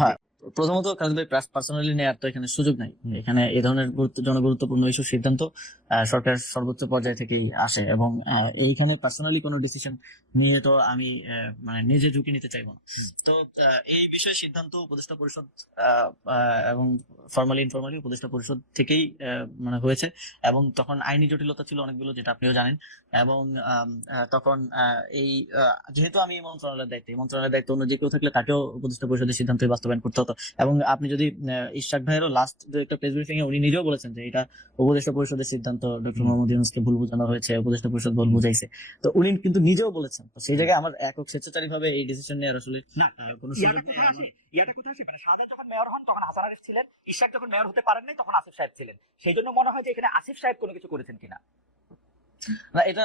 হ্যাঁ, প্রথমত খালেদ ভাই পার্সোনালি নেওয়ার তো এখানে সুযোগ নাই। এখানে এই ধরনের জনগুরুত্বপূর্ণ ইস্যু সিদ্ধান্ত সরকার সর্বোচ্চ পর্যায় থেকেই আসে, এবং এইখানে পার্সোনালি কোনো ডিসিশন নিয়ে তো আমি মানে নিজে ঝুঁকি নিতে চাইবো না। তো এই বিষয়ে সিদ্ধান্ত উপদেষ্টা পরিষদ এবং ফর্মালি ইনফর্মালি উপদেষ্টা পরিষদ থেকেই মানে হয়েছে, এবং তখন আইনি জটিলতা ছিল অনেকগুলো, যেটা আপনিও জানেন। এবং তখন যেহেতু আমি এই মন্ত্রণালয়ের দায়িত্ব অন্য যে কেউ থাকলে তাকেও উপদেষ্টা পরিষদের সিদ্ধান্ত বাস্তবায়ন করতে হতো। এবং আপনি যদি ইশরাক ভাইয়েরও লাস্ট একটা প্রেস ব্রিফিং এ উনি নিজেও বলেছেন যে এটা উপদেষ্টা পরিষদের সিদ্ধান্ত, ডক্টর মোহাম্মদ ইউনূসকে ভুল বোঝানো হয়েছে, উপদেষ্টা পরিষদ ভুল বুঝাইছে। তো উনি কিন্তু নিজেও বলেছেন। তো সেই জায়গায় আমার একক স্বেচ্ছাচারী ভাবে এই ডিসিশন নেওয়ার আসলে না, কোনো ইয়াটা সুযোগ নেই। কোথায় আসে, ইয়াটা কোথায় আসে, মানে শাহাদাত যখন মেয়র হন তখন হাসান আরিফ ছিলেন, ইশরাক যখন মেয়র হতে পারেন নাই তখন আসিফ সাহেব ছিলেন। সেই জন্য মনে হয় যে এখানে আসিফ সাহেব কোনো কিছু করেছেন কিনা। না, এটা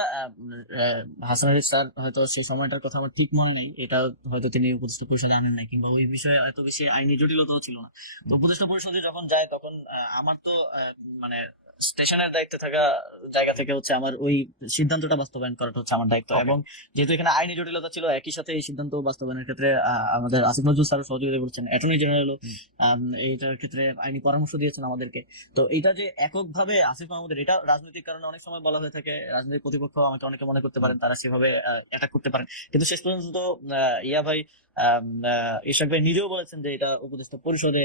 হাসান আলী স্যার হয়তো সেই সময়টার কথা আমার ঠিক মনে নেই, এটা হয়তো তিনি উপদেষ্টা পরিষদে আনেন নাই, কিংবা ওই বিষয়ে এত বেশি আইনি জটিলতাও ছিল না। তো উপদেষ্টা পরিষদে যখন যায় তখন আমার তো মানে স্টেশনের দায়িত্বে থাকা জায়গা থেকে হচ্ছে আমার ওই সিদ্ধান্তটা বাস্তবায়ন করাটা হচ্ছে আমার দায়িত্ব। এবং যেহেতু এখানে আইনি জটিলতা ছিল, একই সাথে এই সিদ্ধান্ত বাস্তবায়নের ক্ষেত্রে আমাদের আসিফ নজরুল স্যার সহযোগিতা করছেন, অ্যাটর্নি জেনারেলও এইটার ক্ষেত্রে আইনি পরামর্শ দিয়েছেন আমাদেরকে। তো এটা যে এককভাবে আসিফ মাহমুদের, এটা রাজনৈতিক কারণে অনেক সময় বলা হয়ে থাকে, রাজনৈতিক প্রতিপক্ষ আমাকে অনেকে মনে করতে পারেন তারা সেভাবে অ্যাটাক করতে পারেন, কিন্তু শেষ পর্যন্ত ইয়া ভাই, ইশাক ভাই নিজেও বলেছেন যে এটা উপদেষ্টা পরিষদে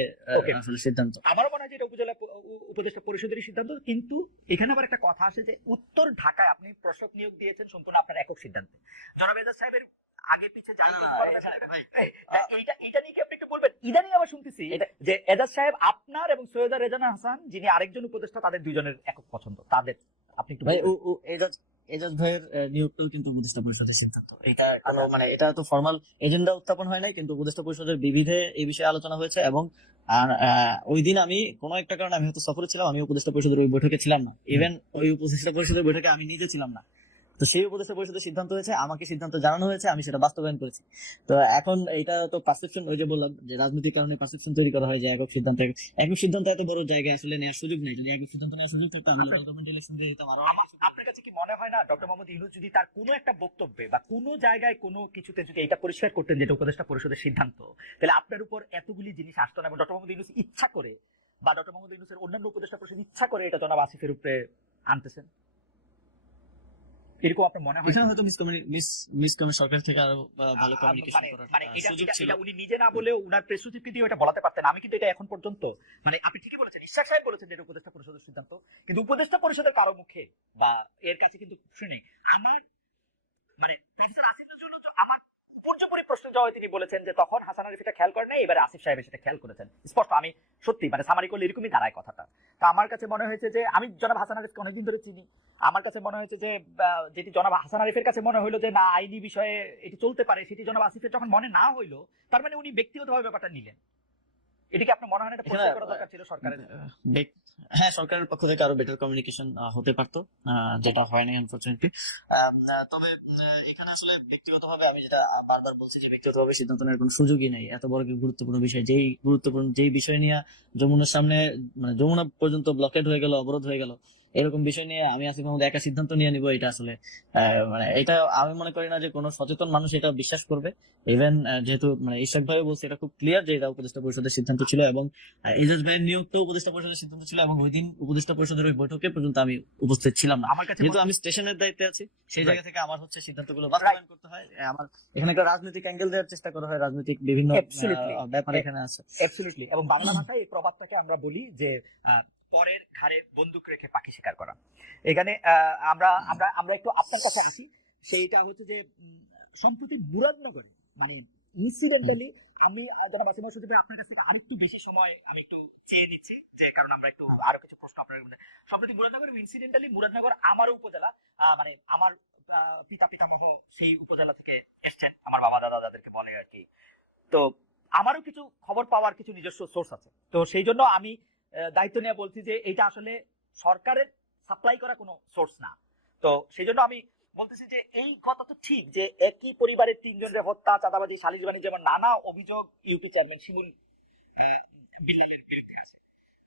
আসলে সিদ্ধান্ত। আমারও মনে হয় যে এটা উপদেষ্টা পরিষদের সিদ্ধান্ত, কিন্তু এখানে আবার একটা কথা আসে যে উত্তর ঢাকায় আপনি প্রশাসক নিয়োগ দিয়েছেন সম্পূর্ণ আপনার একক সিদ্ধান্তে। জনাব এজাজ সাহেবের আগে পিছে এইটা নিয়ে কি আপনি একটু বলবেন? ইদানিং আবার শুনতেছি যে এজাজ সাহেব আপনার এবং সৈয়দা রেজানা হাসান যিনি আরেকজন উপদেষ্টা, তাদের দুইজনের একক পছন্দ। তাদের আপনি একটু ভাই এজাজ ভাইয়ের নিয়োগটাও কিন্তু উপদেষ্টা পরিষদের সিদ্ধান্ত। এটা কোনো মানে এটা তো ফর্মাল এজেন্ডা উত্থাপন হয় নাই, কিন্তু উপদেষ্টা পরিষদের বিবিধে এই বিষয়ে আলোচনা হয়েছে। এবং ওই দিন আমি কোনো একটা কারণে আমি হয়তো সফরে ছিলাম, আমি উপদেষ্টা পরিষদের ওই বৈঠকে ছিলাম না। ইভেন ওই উপদেষ্টা পরিষদের বৈঠকে আমি নিজে ছিলাম না। তো সেই উপদেষ্টা পরিষদের সিদ্ধান্ত হয়েছে, আমাকে সিদ্ধান্ত জানানো হয়েছে, আমি সেটা বাস্তবায়ন করেছি। তো এখন এটা তো পারসেপশন, ওই যে বললাম যে রাজনৈতিক কারণে পারসেপশন তৈরি করা হয় যে একক সিদ্ধান্ত এত বড় জায়গায় আসলে নেওয়ার সুযোগ নেই। যদি একক সিদ্ধান্ত নেওয়ার সুযোগ থাকতো আমি লোকাল গভর্নমেন্ট ইলেকশন দিয়ে দিতাম। আপনার কাছে কি মনে হয় না ডক্টর মোহাম্মদ ইউনূস যদি তার কোনো একটা বক্তব্যে বা কোনো জায়গায় কোনো কিছুতে যদি এটা পরিষ্কার করতেন যেটা উপদেষ্টা পরিষদের সিদ্ধান্ত, তাহলে আপনার উপর এতগুলি জিনিস আসতো না, এবং ডক্টর মোহাম্মদ ইউনূস ইচ্ছা করে বা ডক্টর মোহাম্মদ ইউনূসের অন্যান্য উপদেষ্টা পরিষদ ইচ্ছা করে এটা জনাব আসিফের উপরে আনতেছেন, এরকম আপনার মনে হয়? এখানে হয়তো সরকার থেকে আরো ভালো কমিউনিকেশন করার সুযোগ ছিল। উনি নিজে না বলেও উনার প্রেস সচিবকে দিয়ে এটা বলাতে পারতেন। আমি কিন্তু এটা এখন পর্যন্ত, মানে আপনি ঠিকই বলেছেন, ইশরাক সাহেব বলেছেন যে এটা উপদেষ্টা পরিষদের সিদ্ধান্ত, কিন্তু উপদেষ্টা পরিষদের কারো মুখে বা এর কাছে কিন্তু শুনে আমার মানে প্রফেসর আসিফ নজরুল আমার উপর্যুপরি প্রশ্ন জবাবে তিনি বলেছেন যে তখন হাসান আরিফ এটা খেয়াল করে নাই, এবারে আসিফ সাহেব সেটা খেয়াল করেছেন। স্পষ্ট আমি সত্যি মানে সামারি করলে এরকমই দাঁড়ায় কথাটা। তা আমার কাছে মনে হয়েছে যে আমি জনাব হাসান আরিফকে অনেকদিন ধরে চিনি, আমার কাছে মনে হয়েছে যে যেটি জনাব হাসান আরিফের কাছে মনে হইলো যে না আইনি বিষয়ে এটি চলতে পারে, সেটি জনাব আসিফের যখন মনে না হইলো, তার মানে উনি ব্যক্তিগতভাবে ব্যাপারটা নিলেন। এটিকে আপনার মনে হয় না এটা পরিষ্কার করা দরকার ছিল সরকারের? হ্যাঁ, সরকারের পক্ষ থেকে আরো বেটার কমিউনিকেশন হতে পারতো, যেটা হয়নি আনফরচুনেটলি। তবে এখানে আসলে ব্যক্তিগতভাবে আমি যেটা বারবার বলছি যে ব্যক্তিগতভাবে সিদ্ধান্ত নেওয়ার কোনো সুযোগই নেই। এত বড় গুরুত্বপূর্ণ বিষয়, যেই বিষয় নিয়ে যমুনার সামনে মানে যমুনা পর্যন্ত ব্লকেড হয়ে গেল, অবরোধ হয়ে গেল, এরকম বিষয় নিয়ে আমি আসিফ মাহমুদ একা সিদ্ধান্ত নিয়ে নিব, এটা আসলে মানে এটা আমি মনে করি না যে কোনো সচেতন মানুষ এটা বিশ্বাস করবে। ইভেন যেহেতু মানে ইশাক ভাইও বলছে, এটা খুব ক্লিয়ার যে এটা উপদেষ্টা পরিষদের সিদ্ধান্ত ছিল, এবং এজাজ ভাইয়ের নিয়োগটাও উপদেষ্টা পরিষদের সিদ্ধান্ত ছিল, এবং ওই দিন উপদেষ্টা পরিষদের ওই বৈঠকে পর্যন্ত আমি উপস্থিত ছিলাম না। আমার কাছে যেহেতু আমি স্টেশনের দায়িত্বে আছি, সেই জায়গা থেকে আমার হচ্ছে সিদ্ধান্তগুলো বাস্তবায়ন করতে হয়। আমার এখানে একটা রাজনৈতিক অ্যাঙ্গেল দেওয়ার চেষ্টা করা হয়, রাজনৈতিক বিভিন্ন ব্যাপার এখানে আছে। অ্যাবসলিউটলি। এবং বাংলা ভাষায় এই প্রবাদটাকে আমরা বলি যে পরের ঘাড়ে বন্দুক রেখে পাখি শিকার করা। এখানে আমরা আমরা আমরা একটু আপনার কথায় আসি। সেইটা হচ্ছে যে সম্প্রতি মুরাদনগরে মানে ইনসিডেন্টালি আমি জনাব আসিফ মাহমুদ ভাই আপনার কাছ থেকে আরেকটু বেশি সময় আমি একটু চেয়ে নিচ্ছি, যে কারণ আমরা একটু আরো কিছু প্রশ্ন আপনার সম্প্রতি মুরাদনগর আমারও উপজেলা, মানে আমার পিতা পিতামহ সেই উপজেলা থেকে এসছেন, আমার বাবা দাদা যাদেরকে বলে আর কি। তো আমারও কিছু খবর পাওয়ার কিছু নিজস্ব সোর্স আছে, তো সেই জন্য আমি দায়িত্ব নিয়ে বলছি যে এটা আসলে সরকারের সাপ্লাই করা কোনো সোর্স না। তো সেই জন্য আমি বলতেছি যে এই কথা তো ঠিক যে একই পরিবারের তিনজনের হত্যা, চাঁদাবাজি, সালিশ বাণিজ্য যেমন নানা অভিযোগ ইউপি চেয়ারম্যান শিমুল বিল্লালের বিরুদ্ধে আছে।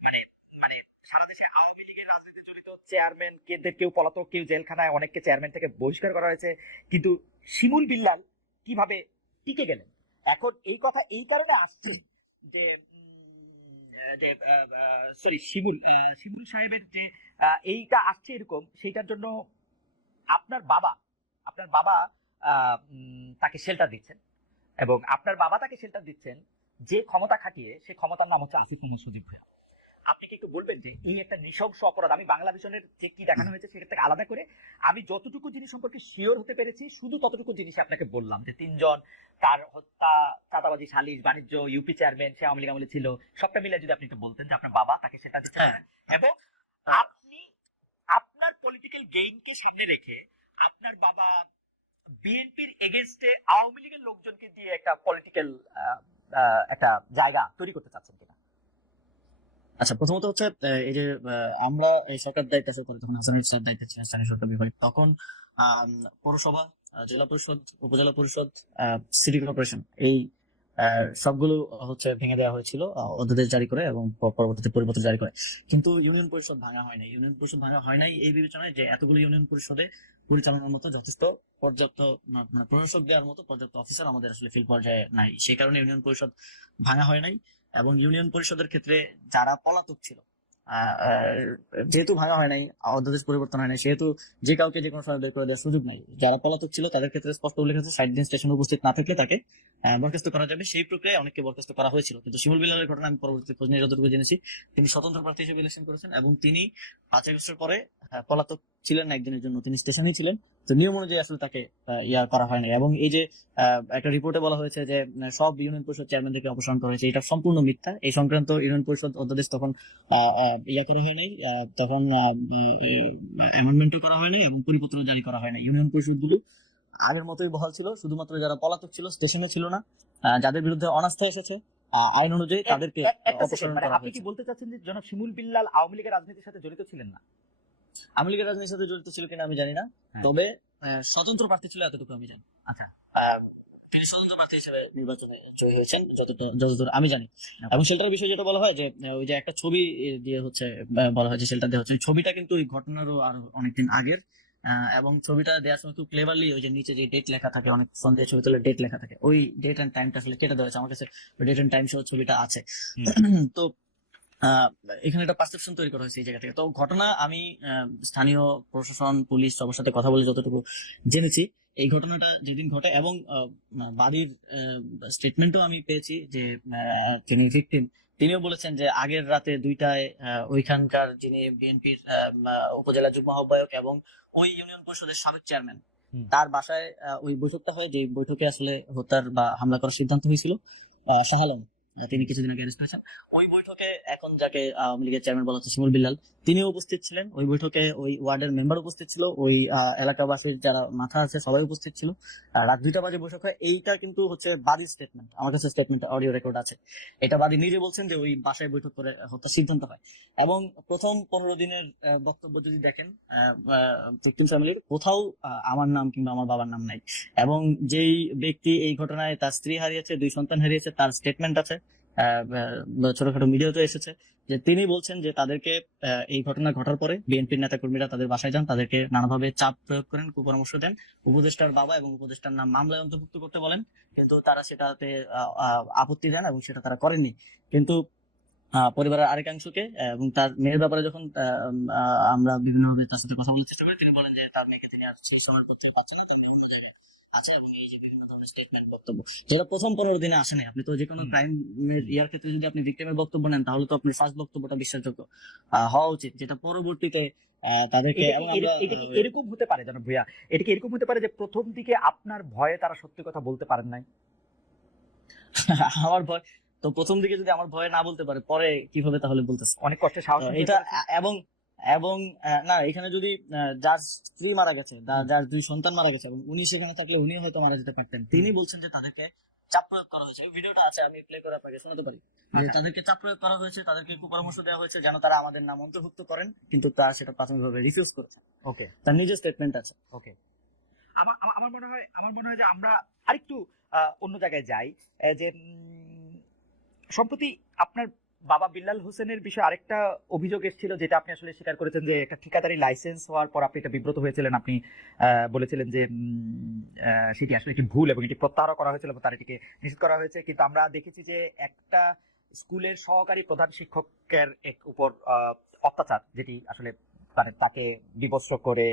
মানে মানে সারা দেশে আওয়ামী লীগের রাজনীতি জড়িত চেয়ারম্যান কেউ পলাতক, কেউ জেলখানায়, অনেককে চেয়ারম্যান থেকে বহিষ্কার করা হয়েছে, কিন্তু শিমুল বিল্লাল কিভাবে টিকে গেলেন? এখন এই কথা এই কারণে আসছে যে সরি শিমুল শিমুল সাহেবের যে এইটা আসছে এরকম, সেইটার জন্য আপনার বাবা আপনার বাবা তাকে শেল্টার দিচ্ছেন, এবং আপনার বাবা তাকে শেল্টার দিচ্ছেন যে ক্ষমতা খাটিয়ে, সেই ক্ষমতার নাম হচ্ছে আসিফ মোহাম্মদ সজীব ভাই। আপনি কি একটু বলবেন যে এই একটা নৃশংস অপরাধ? আমি বাংলা ভিশনের যে কি দেখানো হয়েছে সেটা থেকে আলাদা করে আমি যতটুকু জিনিস সম্পর্কে শিওর হতে পেরেছি শুধু ততটুকু জিনিস আপনাকে বললাম, যে 3 জন, তার হত্যা, চাঁদাবাজি, সালিশ, বাণিজ্য, ইউপি চেয়ারম্যান, সে আওয়ামী লীগ আমলে ছিল, সবটা মিলে যদি আপনি একটু বলতেন যে আপনার বাবা তাকে সেটা দিতে হ্যাঁ। এবং আপনি আপনার পলিটিক্যাল গেইনকে সামনে রেখে আপনার বাবা বিএনপির এগেইনস্টে আওয়ামী লীগের লোকজনকে দিয়ে একটা পলিটিক্যাল একটা জায়গা তৈরি করতে চাচ্ছেন কিনা? আচ্ছা, প্রথমত হচ্ছে এই যে আমরা এই সরকার দায়িত্ব আসলে করে তখন হাসান স্যার দায়িত্বে ছিলেন স্থানীয় সরকার বিভাগ, তখন পৌরসভা, জেলা পরিষদ, উপজেলা পরিষদ, সিটি কর্পোরেশন, এই সবগুলো হচ্ছে ভেঙে দেওয়া হয়েছিল অধ্যাদেশ জারি করে এবং পরবর্তীতে পরিবর্তন জারি করে। কিন্তু ইউনিয়ন পরিষদ ভাঙা হয় নাই। ইউনিয়ন পরিষদ ভাঙা হয় নাই এই বিবেচনায় যে এতগুলো ইউনিয়ন পরিষদে পরিচালনার মতো যথেষ্ট পর্যাপ্ত প্রশাসক দেওয়ার মতো পর্যাপ্ত অফিসার আমাদের আসলে ফিল্ড পর্যায়ে নাই। সেই কারণে ইউনিয়ন পরিষদ ভাঙা হয় নাই। এবং ইউনিয়ন পরিষদের ক্ষেত্রে যারা পলাতক ছিল, যেহেতু ভাঙা হয় নাই, অধ্যাদেশ পরিবর্তন হয় নাই, সেহেতু যে কাউকে যে কোনো সময় বের করে দেওয়ার সুযোগ নাই। যারা পলাতক ছিল তাদের ক্ষেত্রে স্পষ্ট উল্লেখ আছে, সাইড দিন স্টেশনে উপস্থিত না থাকলে তাকে বরখাস্ত করা যাবে। সেই প্রক্রিয়ায় অনেককে বরখাস্ত করা হয়েছিল। কিন্তু শিমুল বিলালের ঘটনা আমি পরবর্তী খোঁজ নিয়ে যতটুকু জেনেছি, তিনি স্বতন্ত্র প্রার্থী হিসেবে ইলেকশন করেছেন এবং তিনি 5 বছর পরে পলাতক ছিলেন না একদিনের জন্য, তিনি স্টেশনেই ছিলেন। তো নিয়ম অনুযায়ী আসলে তাকে ইয়া করা হয় না। এবং এই যে একটা রিপোর্টে বলা হয়েছে যে সব ইউনিয়ন পরিষদ চেয়ারম্যানদেরকে অপসারণ করা হয়েছে, এটা সম্পূর্ণ মিথ্যা। এই সংক্রান্ত ইউনিয়ন পরিষদ অধ্যাদেশ তখন ইয়া করা হয়নি, তখন অ্যামেন্ডমেন্টও করা হয়নি এবং পরিপত্র জারি করা হয়নি। ইউনিয়ন পরিষদগুলো আগের মতোই বহাল ছিল, শুধুমাত্র যারা পলাতক ছিল, স্টেশনে ছিল না, যাদের বিরুদ্ধে অনাস্থা এসেছে, আইন অনুযায়ী তাদেরকে অপসারণ করা আপনি কি হয়েছে। বলতে চাচ্ছেন যে জনাব শিমুল বিল্লাল আওয়ামী লীগের রাজনীতির সাথে জড়িত ছিলেন না? আওয়ামী লীগের রাজনীতির সাথে জড়িত ছিল কিনা আমি জানি না, হ্যাঁ। তবে স্বতন্ত্র প্রার্থী ছিল এতটুকু আমি জানি। আচ্ছা। তিনি স্বতন্ত্র প্রার্থী হিসেবে নির্বাচনে জয়ী হয়েছেন যতদূর আমি জানি। এবং শেল্টার বিষয়ে যেটা বলা হয় যে ওই যে একটা ছবি দিয়ে হচ্ছে বলা হয় যে শেল্টার দেওয়া হচ্ছে, ওই ছবিটা কিন্তু ওই ঘটনারও আরো অনেকদিন আগের। এবং ছবিটা দেওয়ার সময় খুব ক্লেভারলি ওই যে নিচে যে ডেট লেখা থাকে, অনেক সন্দেহ ছবি তুলে ডেট লেখা থাকে, ওই ডেট এন্ড টাইমটা আসলে কেটে দেওয়া হয়েছে। আমার কাছে ডেট এন্ড টাইম সহ ছবিটা আছে। তো আহ, এখানে একটা পারসেপশন তৈরি করা হয়েছে এই জায়গা থেকে। তো ঘটনা আমি স্থানীয় প্রশাসন, পুলিশ সবার সাথে কথা বলে যতটুকু জেনেছি, এই ঘটনাটা যেদিন ঘটে এবং বাদীর স্টেটমেন্টও আমি পেয়েছি যে যিনি ভিকটিম, তিনিও বলেছেন যে আগের রাতে 2টায় ওইখানকার যিনি বিএনপির উপজেলা যুগ্ম আহ্বায়ক এবং ওই ইউনিয়ন পরিষদের সাবেক চেয়ারম্যান, তার বাসায় ওই বৈঠকটা হয়, যে বৈঠকে আসলে হত্যার বা হামলা করার সিদ্ধান্ত হয়েছিল। শাহ আলম, তিনি কিছুদিন আগে অ্যারেস্ট হয়েছেন। ওই বৈঠকে এখন যাকে আওয়ামী লীগের চেয়ারম্যান বলা হচ্ছে শিমুল বিল্লাল, তিনিও উপস্থিত ছিলেন। ওই বৈঠকে ওই ওয়ার্ডের মেম্বার উপস্থিত ছিল, ওই এলাকাবাসীর যারা মাথা আছে সবাই উপস্থিত ছিল। রাত 2টা বাজে বৈঠক হয়। এইটা কিন্তু হচ্ছে বাদীর স্টেটমেন্ট, আমার কাছে স্টেটমেন্ট অডিও রেকর্ড আছে। এটা বাদী নিজে বলছেন যে ওই বাসায় বৈঠক করে হত্যার সিদ্ধান্ত হয়। এবং প্রথম 15 দিনের বক্তব্য যদি দেখেন, ভিকটিম ফ্যামিলির কোথাও আমার নাম কিংবা আমার বাবার নাম নাই। এবং যেই ব্যক্তি এই ঘটনায় তার স্ত্রী হারিয়েছে, 2 সন্তান হারিয়েছে, তার স্টেটমেন্ট আছে, ছোটখাটো মিডিয়াতে এসেছে, যে তিনি বলছেন যে তাদেরকে এই ঘটনা ঘটার পরে বিএনপির নেতা কর্মীরা তাদের বাসায় যান, তাদেরকে নানাভাবে চাপ প্রয়োগ করেন, কুপরামর্শ দেন, উপদেষ্টার বাবা এবং উপদেষ্টার নাম মামলায় অন্তর্ভুক্ত করতে বলেন, কিন্তু তারা সেটাতে আপত্তি দেন এবং সেটা তারা করেননি। কিন্তু পরিবারের আরেকাংশকে এবং তার মেয়ের ব্যাপারে যখন আমরা বিভিন্নভাবে তার সাথে কথা বলার চেষ্টা করি, তিনি বলেন যে তার মেয়েকে তিনি আর সেই সময়ের করতে পারছেন না, তার মেয়ে অন্য জায়গায় আছে। এবং এই যে বিভিন্ন ধরনের স্টেটমেন্ট, বক্তব্য, যেটা প্রথম 15 দিনে আসে নাই। আপনি তো যে কোনো ক্রাইমের ইয়ার ক্ষেত্রে যদি আপনি ভিকটিমের বক্তব্য নেন, তাহলে তো আপনার ফার্স্ট বক্তব্যটা বিশ্বাসযোগ্য হওয়া উচিত, যেটা পরবর্তীতে তাদেরকে। এবং এটা কি এরকম হতে পারে জানো ভাইয়া, এটা কি এরকম হতে পারে যে প্রথম দিকে আপনার ভয়ে তারা সত্যি কথা বলতে পারেন নাই? আমার ভয় তো, প্রথম দিকে যদি আমার ভয়ে না বলতে পারে, পরে কিভাবে তাহলে বলতেছে? অনেক কষ্টে সাহস নিতে এটা পেরেছেন। এবং এবং না, এখানে যদি যার স্ত্রী মারা গেছে, যার 2 সন্তান মারা গেছে, এবং উনি সেখানে থাকলে উনি হয়তো মারা যেতে পারতেন, তিনি বলছেন যে তাদেরকে চাপ প্রয়োগ করা হয়েছে। ভিডিওটা আছে, আমি প্লে করে আপনাকে শোনাতে পারি। যে তাদেরকে চাপ প্রয়োগ করা হয়েছে, তাদেরকে কুপরামর্শ দেওয়া হয়েছে যেন তারা আমাদের নাম অন্তর্ভুক্ত করেন, কিন্তু তারা সেটা প্রাথমিকভাবে রিফিউজ করেছে। ওকে, তার নিজের স্টেটমেন্ট আছে। ওকে। আমার মনে হয় যে আমরা আরেকটু অন্য জায়গায় যাই। যে সম্প্রতি আপনার বাবা বিল্লাল হোসেনের বিষয়ে আরেকটা অভিযোগ এসেছিল, যেটা আপনি আসলে স্বীকার করেছেন, যে একটা ঠিকাদারি লাইসেন্স হওয়ার পর আপনি এটা বিব্রত হয়েছিলেন। আপনি বলেছিলেন যে সেটি আসলে একটি ভুল এবং এটি প্রত্যাহার করা হয়েছিল এবং তার এটিকে নিশ্চিত করা হয়েছে। কিন্তু আমরা দেখেছি যে একটা স্কুলের সহকারী প্রধান শিক্ষকের উপর অত্যাচার, যেটি আসলে তাকে বিবস্ত্র করে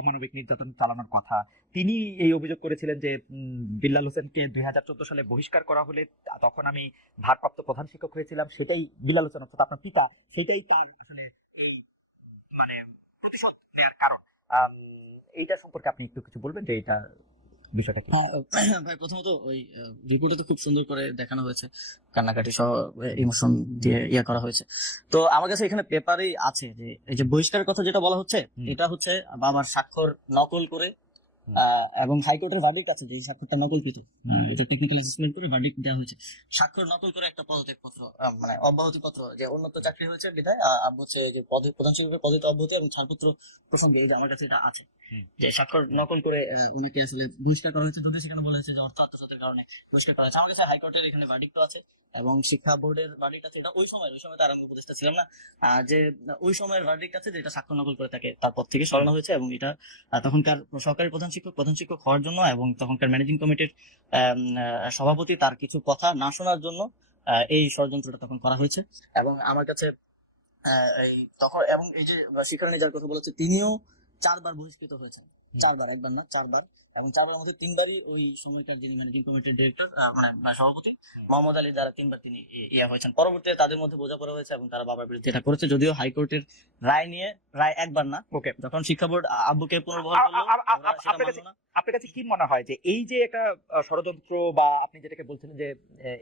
অমানবিক নির্যাতন চালানোর কথা, তিনি এই অভিযোগ করেছিলেন যে বিল্লাল হোসেনকে 2014 সালে বহিষ্কার করা হলে, তখন আমি ভারপ্রাপ্ত প্রধান শিক্ষক হয়েছিলাম, সেটাই বিল্লাল হোসেন অর্থাৎ আপনার পিতা, সেটাই তার আসলে এই মানে প্রতিশোধ নেওয়ার কারণ। এইটা সম্পর্কে আপনি একটু কিছু বলবেন যে এটা বিষয়টা কি? হ্যাঁ ভাই, প্রথমত ওই রিপোর্টে তো খুব সুন্দর করে দেখানো হয়েছে, কান্নাকাটি সহ ইমোশন দিয়ে করা হয়েছে। তো আমার কাছে এখানে পেপারেই আছে যে এই যে বহিষ্কারের কথা যেটা বলা হচ্ছে, এটা হচ্ছে বাবার স্বাক্ষর নকল করে, এবং হাইকোর্টের ভার্ডিক্ট আছে যে এই স্বাক্ষরটা নকলকৃত, এটা টেকনিক্যাল অ্যাসেসমেন্ট করে ভার্ডিক্ট দেওয়া হয়েছে। স্বাক্ষর নকল করে একটা পদত্যাগ পত্র, মানে অব্যাহতি পত্র, যে উন্নত চাকরি হয়েছে বিধায় হচ্ছে যে পদে প্রধান শিক্ষকের পদে অব্যাহতি এবং ছাড়পত্র প্রসঙ্গে এই যে আমার কাছে এটা আছে, যে স্বাক্ষর নকল করে উনাকে আসলে বহিষ্কার করা হয়েছে, যদিও সেখানে বলা হয়েছে যে অর্থ আত্মসাতের কারণে বহিষ্কার করা হয়েছে। আমার কাছে হাইকোর্টের এখানে ভার্ডিক্ট আছে এবং শিক্ষা বোর্ডের ভার্ডিক্ট আছে। এটা ওই সময় তার আমি উপদেষ্টা ছিলাম না, যে ওই সময়ের ভার্ডিক্ট আছে যে এটা স্বাক্ষর নকল করে তাকে তার পদ থেকে সরানো হয়েছে, এবং এটা তখনকার সহকারী প্রধান শিক্ষক হওয়ার জন্য এবং তখনকার ম্যানেজিং কমিটির সভাপতি তার কিছু কথা না শোনার জন্য এই ষড়যন্ত্রটা তখন করা হয়েছে। এবং আমার কাছে এই তখন, এবং এই যে শিক্ষারণী যার কথা বলেছে, তিনিও 4বার বহিষ্কৃত হয়েছেন, 4বার, একবার না 4বার, এবং 4বারের মধ্যে 3বারই ওই সময়কার যিনি ম্যানেজিং কমিটির ডিরেক্টর মানে সভাপতি মোহাম্মদ আলী দ্বারা 3বার তিনি ইয়া হয়েছেন। পরবর্তীতে তাদের মধ্যে বোঝাপড়া হয়েছে এবং তারা বাবার বিরুদ্ধে এটা করেছে, যদিও হাইকোর্টের রায় একবার না, ওকে, যখন শিক্ষা বোর্ড আব্বুকে পুনর্বহাল করলো, সেটা মানলো না। আপনার কাছে কি মনে হয় যে এই যে একটা ষড়যন্ত্র বা আপনি যেটাকে বলছেন যে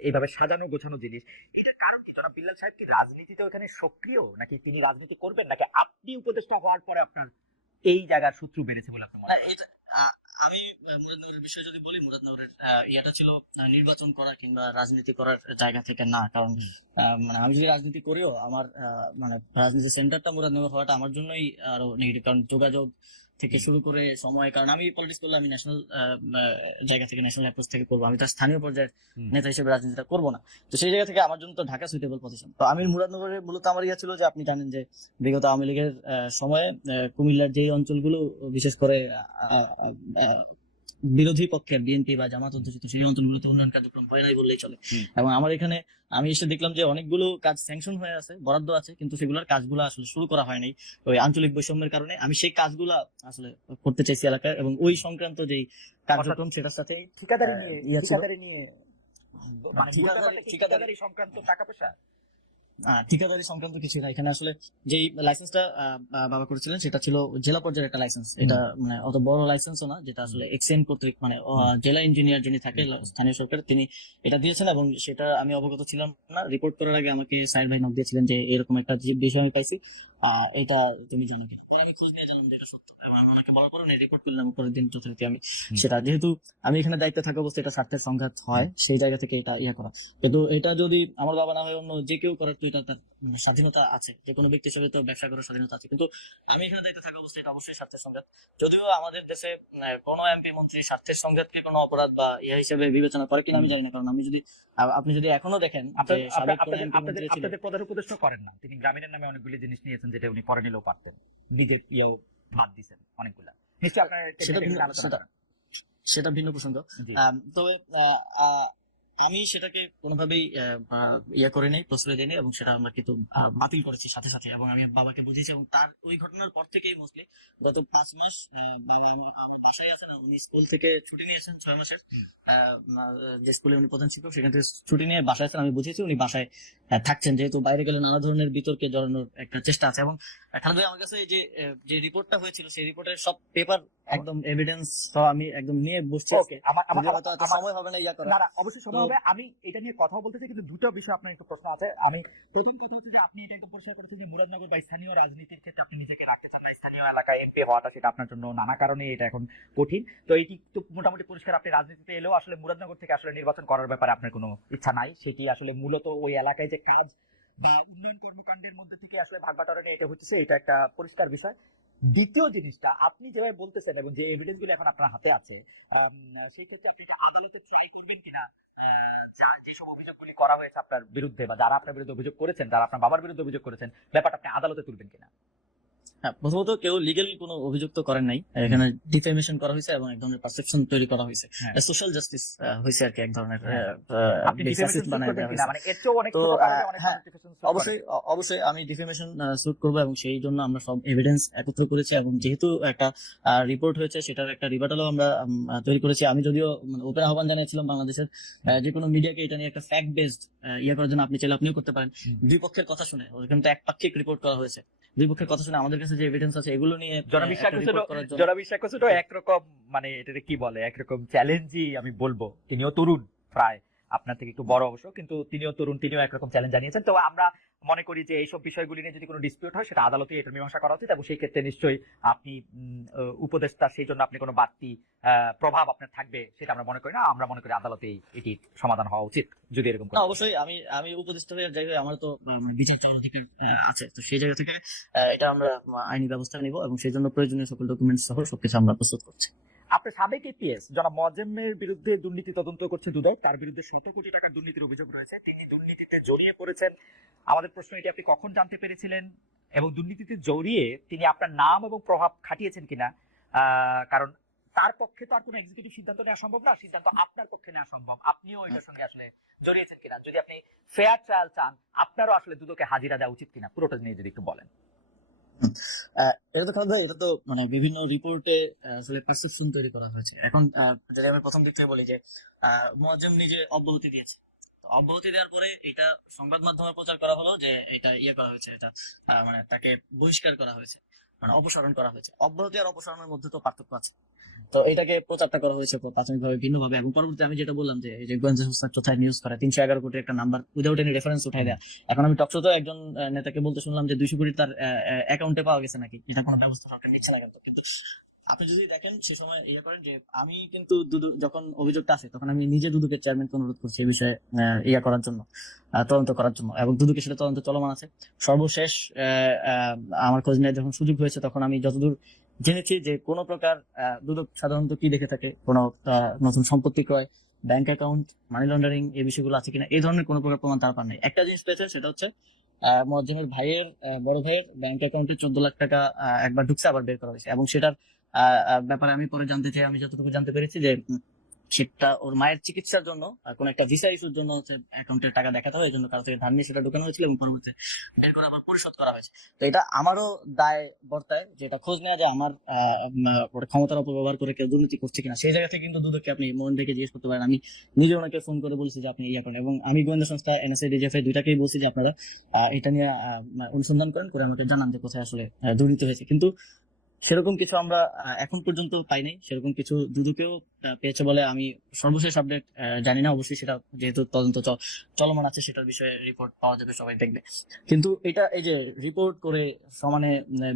এইভাবে সাজানো গোছানো জিনিস, এটার কারণ কি? জনাব বিল্লাল সাহেব কি রাজনীতিতে ওখানে সক্রিয়, নাকি তিনি রাজনীতি করবেন, নাকি আপনি উপদেষ্টা হওয়ার পরে আপনার এই জায়গার শত্রু বেড়েছে বলে আপনি মনে না, করেন? এটা আমি মুরাদনগরের বিষয়ে যদি বলি, মুরাদনগরের ইয়াটা ছিল নির্বাচন করা কিংবা রাজনীতি করার জায়গা থেকে না, কারণ মানে আমি যদি রাজনীতি করিও আমার মানে রাজনীতির সেন্টারটা মুরাদনগর হওয়াটা আমার জন্যই আরো নেগেটিভ, কারণ যোগাযোগ থেকে শুরু করে সময়, কারণ আমি পলিটিক্স করলে আমি ন্যাশনাল জায়গা থেকে, ন্যাশনাল অ্যাপ্রোচ থেকে করবো, আমি তার স্থানীয় পর্যায়ের নেতা হিসেবে রাজনীতিটা করবো না। তো সেই জায়গা থেকে আমার জন্য তো ঢাকা সুইটেবল পজিশন। তো আমি মুরাদনগরে মূলত আমার ইয়া ছিল যে, আপনি জানেন যে বিগত আওয়ামী লীগের সময়ে কুমিল্লার যে অঞ্চলগুলো বিশেষ করে বিরোধী পক্ষের বিএনপি বা জামাত অধ্যুষিত সেই অঞ্চলগুলোতে উন্নয়ন কার্যক্রম হয় নাই বললেই চলে। এবং আমার এখানে আমি এসে দেখলাম যে অনেকগুলো কাজ স্যাংশন হয়ে আছে, বরাদ্দ আছে, কিন্তু সেগুলোর কাজগুলো আসলে শুরু করা হয়নি ওই আঞ্চলিক বৈষম্যের কারণে। আমি সেই কাজগুলা আসলে করতে চাইছি এলাকায়, এবং ওই সংক্রান্ত যে কার্যক্রম সেটার সাথে ঠিকাদারি নিয়ে মানে ঠিকাদারি সংক্রান্ত টাকা পয়সা, ঠিকাদারি সংক্রান্ত কিছু না এখানে। আসলে যেই লাইসেন্সটা বাবা করেছিলেন সেটা ছিল জেলা পর্যায়ের একটা লাইসেন্স, এটা মানে অত বড় লাইসেন্সও না, যেটা আসলে এক্সএন কর্তৃক মানে জেলা ইঞ্জিনিয়ার যিনি থাকে স্থানীয় সরকার, তিনি এটা দিয়েছেন, এবং সেটা আমি অবগত ছিলাম না। রিপোর্ট করার আগে আমাকে সাইর ভাই নক দিয়েছিলেন যে এরকম একটা বিষয় আমি পাইছি, এটা তুমি জানো কি? আমি খোঁজ নিয়ে জানলাম যে এটা সত্য, এবং আমাকে বলার পরে রিপোর্ট করলাম, পরের দিন যথারীতি আমি সেটা, যেহেতু আমি এখানে দায়িত্বে থাকা অবস্থায় এটা স্বার্থের সংঘাত হয়, সেই জায়গা থেকে এটা ইয়া করা। কিন্তু এটা যদি আমার বাবা না হয় অন্য যে কেউ করার, তো এটা তার স্বাধীনতা আছে, যে কোনো ব্যক্তির সাথে তো ব্যবসা করার স্বাধীনতা আছে, কিন্তু আমি এখানে দায়িত্বে থাকা অবস্থায় এটা অবশ্যই স্বার্থের সংঘাত। যদিও আমাদের দেশে কোনো এমপি মন্ত্রী স্বার্থের সংঘাতকে কোনো অপরাধ বা ইয়া হিসেবে বিবেচনা করে কিনা আমি জানি না, কারণ আমি যদি আপনি যদি এখনো দেখেন যে সাবেক কোনো এমপি মন্ত্রী ছিল, আপনাদের প্রধান উপদেষ্টা করেন না, তিনি গ্রামীণের নামে অনেকগুলি জিনিস নিয়েছেন যেটা উনি পরে নিলেও পারতেন, নিজের ইয়েও বাদ দিচ্ছেন অনেকগুলা, নিশ্চয়ই আপনার সেটা ভিন্ন প্রসঙ্গ। তবে আমি সেটাকে কোনোভাবেই ইয়া করে নেই, প্রশ্রয় দিই, এবং সেটা আমরা কিন্তু বাতিল করেছি সাথে সাথে, এবং আমি বাবাকে বুঝিয়েছি। এবং তার ওই ঘটনার পর থেকেই মোস্টলি গত 5 মাস বাবা আমার বাসায় আছেন, উনি স্কুল থেকে ছুটি নিয়েছেন 6 মাসের, যে স্কুলে উনি প্রধান শিক্ষক সেখান থেকে ছুটি নিয়ে বাসায় আছেন। আমি বুঝিয়েছি উনি বাসায় থাকছেন, যেহেতু বাইরে গেলে নানা ধরনের বিতর্কে জড়ানোর একটা চেষ্টা আছে। এবং খালেদ ভাই আমার কাছে যে রিপোর্টটা হয়েছিল সেই রিপোর্টের সব পেপার একদম এভিডেন্স আমি একদম নিয়ে বসছি। সময় হবে না ইয়া করা, না অবশ্যই সময় হবে, আমি এটা নিয়ে কথা বলতে চাই, কিন্তু দুটো বিষয় আপনার একটু প্রশ্ন আছে। আমি প্রথম কথা হচ্ছে যে আপনি এটা একদম পরিষ্কার করেছেন যে মুরাদনগর বা স্থানীয় রাজনীতির ক্ষেত্রে আপনি নিজেকে রাখতে চান না, স্থানীয় এলাকায় এমপি হওয়াটা সেটা আপনার জন্য নানা কারণে এটা এখন কঠিন। তো এটি তো মোটামুটি পরিষ্কার, আপনি রাজনীতিতে এলেও আসলে মুরাদনগর থেকে আসলে নির্বাচন করার ব্যাপারে আপনার কোনো ইচ্ছা নাই, সেটি আসলে মূলত ওই এলাকায় যে কাজ বা উন্নয়ন কর্মকাণ্ডের মধ্যে থেকে আসলে ভাগ-বাটোয়ারা নিয়ে এটা হচ্ছে, এটা একটা পরিষ্কার বিষয়। দ্বিতীয় জিনিসটা, আপনি যেভাবে বলতেছেন এবং যে এভিডেন্স গুলো এখন আপনার হাতে আছে, সেই ক্ষেত্রে আপনি এটা আদালতে ট্রাই করবেন কিনা, যেসব অভিযোগগুলি করা হয়েছে আপনার বিরুদ্ধে বা যারা আপনার বিরুদ্ধে অভিযোগ করেছেন, যারা আপনার বাবার বিরুদ্ধে অভিযোগ করেছেন, ব্যাপারটা আপনি আদালতে তুলবেন কিনা? হ্যাঁ, প্রথমত কেউ লিগেল কোনো অভিযোগ তো করেন নাই, এখানে ডিফেমেশন করা হয়েছে এবং এক ধরনের পারসেপশন তৈরি করা হয়েছে, হ্যাঁ। সোশ্যাল জাস্টিস হয়েছে আর কি, এক ধরনের হ্যাঁ। আপনি বেসিস ডিফেমেশন সুট বানায় করবেন দেওয়া কিনা, হয়েছে। মানে এর চেয়েও অনেক তো ছোট কারণে অনেক হ্যাঁ, মানুষ ডিফেমেশন সুট করে। অবশ্যই আমি ডিফেমেশন স্যুট করবো এবং সেই জন্য আমরা সব এভিডেন্স একত্র করেছি, এবং যেহেতু একটা রিপোর্ট হয়েছে সেটার একটা রিবাটালও আমরা তৈরি করেছি। আমি যদিও ওপেন আহ্বান জানিয়েছিলাম বাংলাদেশের যে কোনো মিডিয়াকে এটা নিয়ে একটা ফ্যাক্ট বেসড ইয়ে করার জন্য, আপনি চাইলে আপনিও করতে পারেন। দুই পক্ষের কথা শুনে, ওখানে তো একপাক্ষিক রিপোর্ট করা হয়েছে, দুই পক্ষের কথা শুনে আমাদের কাছে যে এভিডেন্স আছে এগুলো নিয়ে জনবিশ্বাস একটা report করার জন্য। জনবিশ্বাস তো একরকম, মানে এটাকে কি বলে, একরকম চ্যালেঞ্জই আমি বলবো। তিনিও তরুণ, প্রায় আপনার থেকে একটু বড় অবশ্য, কিন্তু তিনিও তরুণ, তিনিও একরকম চ্যালেঞ্জ জানিয়েছেন। তো আমরা মনে করি যে এইসব বিষয়গুলি নিয়ে যদি কোনো ডিসপিউট হয় সেটা আদালতে এটার মীমাংসা করা উচিত, এবং সেই ক্ষেত্রে নিশ্চয়ই আপনি উপদেষ্টা, সেই জন্য আপনি কোনো বাড়তি প্রভাব আপনার থাকবে সেটা আমরা মনে করি না। আমরা মনে করি আদালতে এটির সমাধান হওয়া উচিত যদি এরকম না, অবশ্যই আমি উপদেষ্টা হয়ে যাই হোক, আমার তো বিচার চাওয়ার অধিকার আছে, তো সেই জায়গা থেকে এটা আমরা আইনি ব্যবস্থা নিব এবং সেই জন্য প্রয়োজনীয় সকল ডকুমেন্টস সহ সবকিছু আমরা প্রস্তুত করছি। আপনার সাবেক এপিএস জনাব মোয়াজ্জেমের বিরুদ্ধে দুর্নীতি তদন্ত করছে দুদক, তার বিরুদ্ধে ১৭ কোটি টাকার দুর্নীতির অভিযোগ রয়েছে, তিনি দুর্নীতিতে জড়িয়ে পড়েছেন। আমাদের প্রশ্ন, এটি আপনি কখন জানতে পেরেছিলেন, এবং দুর্নীতিতে জড়িয়ে তিনি আপনার নাম এবং প্রভাব খাটিয়েছেন কিনা? কারণ তার পক্ষে তো আর কোনো এক্সিকিউটিভ সিদ্ধান্ত নেওয়া সম্ভব না, সিদ্ধান্ত আপনার পক্ষে নেওয়া সম্ভব। আপনিও এটার সঙ্গে আসলে জড়িয়েছেন কিনা, যদি আপনি ফেয়ার ট্রায়াল চান, আপনারও আসলে দুদকে হাজিরা দেওয়া উচিত কিনা, পুরোটা নিয়ে যদি একটু বলেন। এটা তো খালেদ ভাই, এটা তো মানে বিভিন্ন রিপোর্টে আসলে পারসেপশন তৈরি করা হয়েছে। এখন যদি আমি প্রথম দিক থেকে বলি যে মুয়াজ্জেম নিজে অব্যাহতি দিয়েছে, তো অব্যাহতি দেওয়ার পরে এটা সংবাদ মাধ্যমে প্রচার করা হলো যে এটা ইয়ে করা হয়েছে, এটা মানে তাকে বহিষ্কার করা হয়েছে, মানে অপসারণ করা হয়েছে। অব্যাহতি আর অপসারণের মধ্যে তো পার্থক্য আছে। তো এটাকে প্রচারটা করা হয়েছে প্রাথমিকভাবে ভিন্নভাবে, এবং পরবর্তী আমি যেটা বললাম যে এই যে গোয়েন্দা সংস্থা কোথায় নিউজ করে ৩১১ কোটির একটা নাম্বার উইদাউট এনি রেফারেন্স উঠাই দেয়া। এখন আমি টকশোতে একজন নেতাকে বলতে শুনলাম যে ২০০ কোটি তার অ্যাকাউন্টে পাওয়া গেছে নাকি, এটা কোনো ব্যবস্থা সরকার নিচ্ছে না কিন্তু। কিন্তু আপনি যদি দেখেন সে সময় ইয়ে করেন যে আমি কিন্তু যখন অভিযোগটা আসে তখন আমি নিজে দুদকের চেয়ারম্যানকে অনুরোধ করছি এই বিষয়ে ইয়া করার জন্য, তদন্ত করার জন্য, এবং দুদকের সেটা তদন্ত চলমান আছে। সর্বশেষ আমার খোঁজ নেওয়ার যখন সুযোগ হয়েছে তখন আমি যতদূর জেনেছি যে কোনো প্রকার দুদক সাধারণত কি দেখে থাকে, কোনো নতুন সম্পত্তি ক্রয়, ব্যাংক অ্যাকাউন্ট, মানি লন্ডারিং, এই বিষয়গুলো আছে কিনা, এই ধরনের কোনো প্রকার প্রমাণ তারা পান নাই। একটা জিনিস পেয়েছেন, সেটা হচ্ছে মুয়াজ্জেমের ভাইয়ের বড় ভাইয়ের ব্যাংক অ্যাকাউন্টে ১৪ লাখ টাকা একবার ঢুকছে, আবার বের করা হয়েছে, এবং সেটার ব্যাপারে আমি পরে জানতে চাই, আমি যতটুকু জানতে পেরেছি যে সেটা ওর মায়ের চিকিৎসার জন্য কোন একটা ভিসা ইস্যুর জন্য হচ্ছে অ্যাকাউন্টের টাকা দেখাতে হয়, এই জন্য কারো থেকে ধার নিয়ে সেটা ঢোকানো হয়েছিল এবং পরবর্তী বের করে আবার পরিশোধ করা হয়েছে। তো এটা আমারও দায় বর্তায়, যেটা খোঁজ নেওয়া যে আমার ওটা ক্ষমতার অপব্যবহার করে কেউ দুর্নীতি করছে কিনা। সেই জায়গা থেকে কিন্তু দুদককে আপনি মন থেকে জিজ্ঞেস করতে পারেন। আমি নিজে ওনাকে ফোন করে বলছি যে আপনি ইয়া করেন, এবং আমি গোয়েন্দা সংস্থা এনএসআই ডিজিএফআই দুইটাকেই বলছি যে আপনারা এটা নিয়ে অনুসন্ধান করেন, করে আমাকে জানান যে কোথায় আসলে দুর্নীতি হয়েছে। কিন্তু সেরকম কিছু আমরা এখন পর্যন্ত পাই নাই, সেরকম কিছু দুদকেও পেয়েছে বলে আমি সর্বশেষ আপডেট জানি না। অবশ্যই সেটা যেহেতু তদন্ত চলমান আছে, সেটার বিষয়ে রিপোর্ট পাওয়া যাবে, সবাই দেখবে। কিন্তু এটা এই যে রিপোর্ট করে সমানে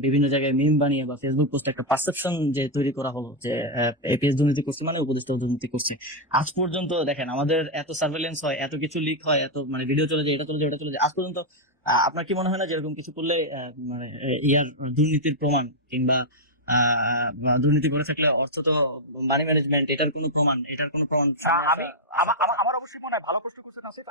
বিভিন্ন জায়গায় মিম বানিয়ে বা ফেসবুক পোস্টে একটা পারসেপশন যে তৈরি করা হলো যে এপিএস দুর্নীতি করছে মানে উপদেষ্টা দুর্নীতি করছে। আজ পর্যন্ত দেখেন আমাদের এত সার্ভেলেন্স হয়, এত কিছু লিক হয়, এত মানে ভিডিও চলে যায়, এটা চলে যায়, এটা চলে যায়, আজ পর্যন্ত আপনার কি মনে হয় না যে এরকম কিছু করলে মানে ইয়ার দুর্নীতির প্রমাণ কিংবা দুর্নীতি করে থাকলে অর্থ তো মানি ম্যানেজমেন্ট, এটার কোনো প্রমাণ সামনে আমি আসা আমার অবশ্যই মনে হয় ভালো প্রশ্ন করছেন আসিফ।